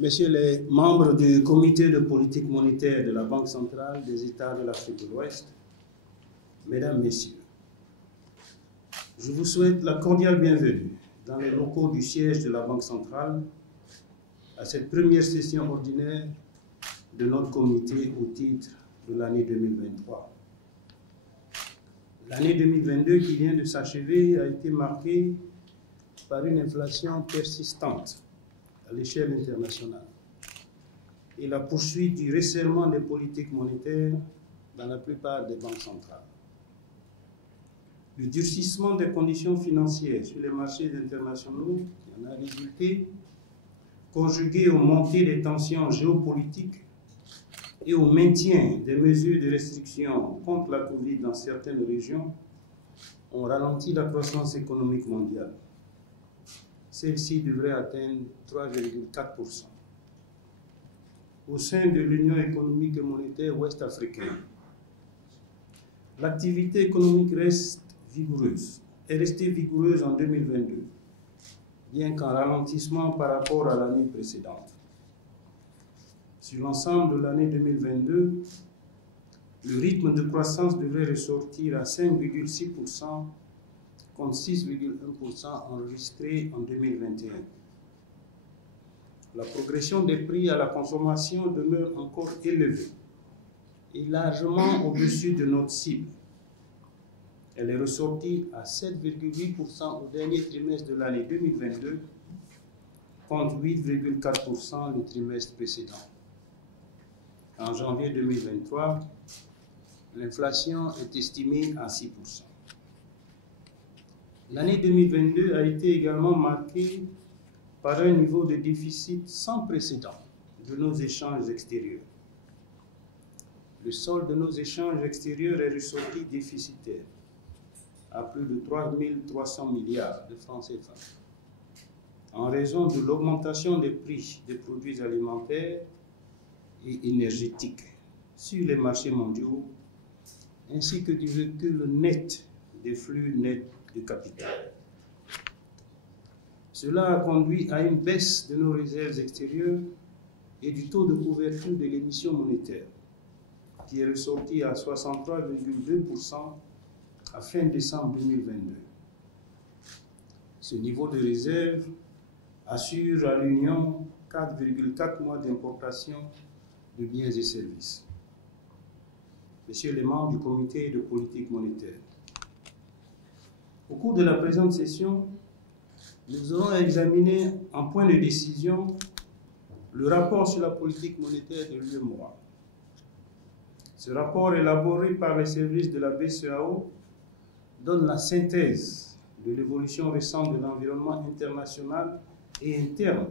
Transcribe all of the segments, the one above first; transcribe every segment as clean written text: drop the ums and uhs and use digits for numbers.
Messieurs les membres du comité de politique monétaire de la Banque centrale des États de l'Afrique de l'Ouest, Mesdames, Messieurs, je vous souhaite la cordiale bienvenue dans les locaux du siège de la Banque centrale à cette première session ordinaire de notre comité au titre de l'année 2023. L'année 2022 qui vient de s'achever a été marquée par une inflation persistante à l'échelle internationale et la poursuite du resserrement des politiques monétaires dans la plupart des banques centrales. Le durcissement des conditions financières sur les marchés internationaux qui en a résulté, conjugué aux montées des tensions géopolitiques et au maintien des mesures de restriction contre la Covid dans certaines régions, ont ralenti la croissance économique mondiale. Celle-ci devrait atteindre 3,4%. Au sein de l'Union économique et monétaire ouest-africaine, l'activité économique est restée vigoureuse en 2022, bien qu'en ralentissement par rapport à l'année précédente. Sur l'ensemble de l'année 2022, le rythme de croissance devrait ressortir à 5,6% contre 6,1% enregistré en 2021. La progression des prix à la consommation demeure encore élevée et largement au-dessus de notre cible. Elle est ressortie à 7,8% au dernier trimestre de l'année 2022 contre 8,4% le trimestre précédent. En janvier 2023, l'inflation est estimée à 6%. L'année 2022 a été également marquée par un niveau de déficit sans précédent de nos échanges extérieurs. Le solde de nos échanges extérieurs est ressorti déficitaire à plus de 3 300 milliards de francs CFA en raison de l'augmentation des prix des produits alimentaires et énergétiques sur les marchés mondiaux ainsi que du recul net des flux nets de capital. Cela a conduit à une baisse de nos réserves extérieures et du taux de couverture de l'émission monétaire, qui est ressorti à 63,2% à fin décembre 2022. Ce niveau de réserve assure à l'Union 4,4 mois d'importation de biens et services. Messieurs les membres du comité de politique monétaire, au cours de la présente session, nous aurons examiné en point de décision le rapport sur la politique monétaire de l'UEMOA. Ce rapport élaboré par les services de la BCEAO donne la synthèse de l'évolution récente de l'environnement international et interne,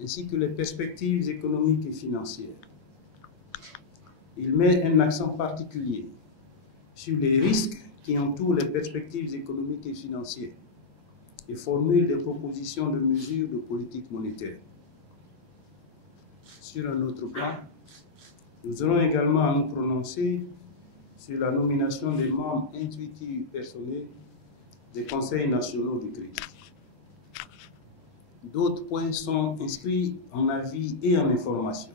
ainsi que les perspectives économiques et financières. Il met un accent particulier sur les risques qui entourent les perspectives économiques et financières et formule des propositions de mesures de politique monétaire. Sur un autre plan, nous aurons également à nous prononcer sur la nomination des membres intuitifs personnels des conseils nationaux du crédit. D'autres points sont inscrits en avis et en information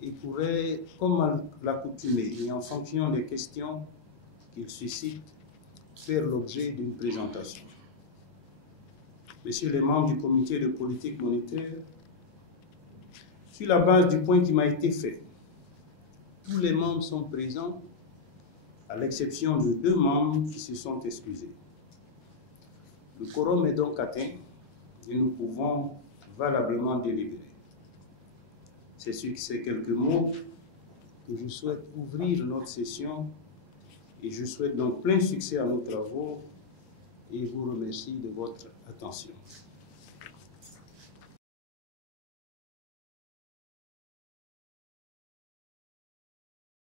et pourraient, comme à l'accoutumée et en fonction des questions qu'ils suscitent, faire l'objet d'une présentation. Messieurs les membres du comité de politique monétaire, sur la base du point qui m'a été fait, tous les membres sont présents, à l'exception de 2 membres qui se sont excusés. Le quorum est donc atteint et nous pouvons valablement délibérer. C'est sur ces quelques mots que je souhaite ouvrir notre session et je souhaite donc plein succès à nos travaux et vous remercie de votre attention.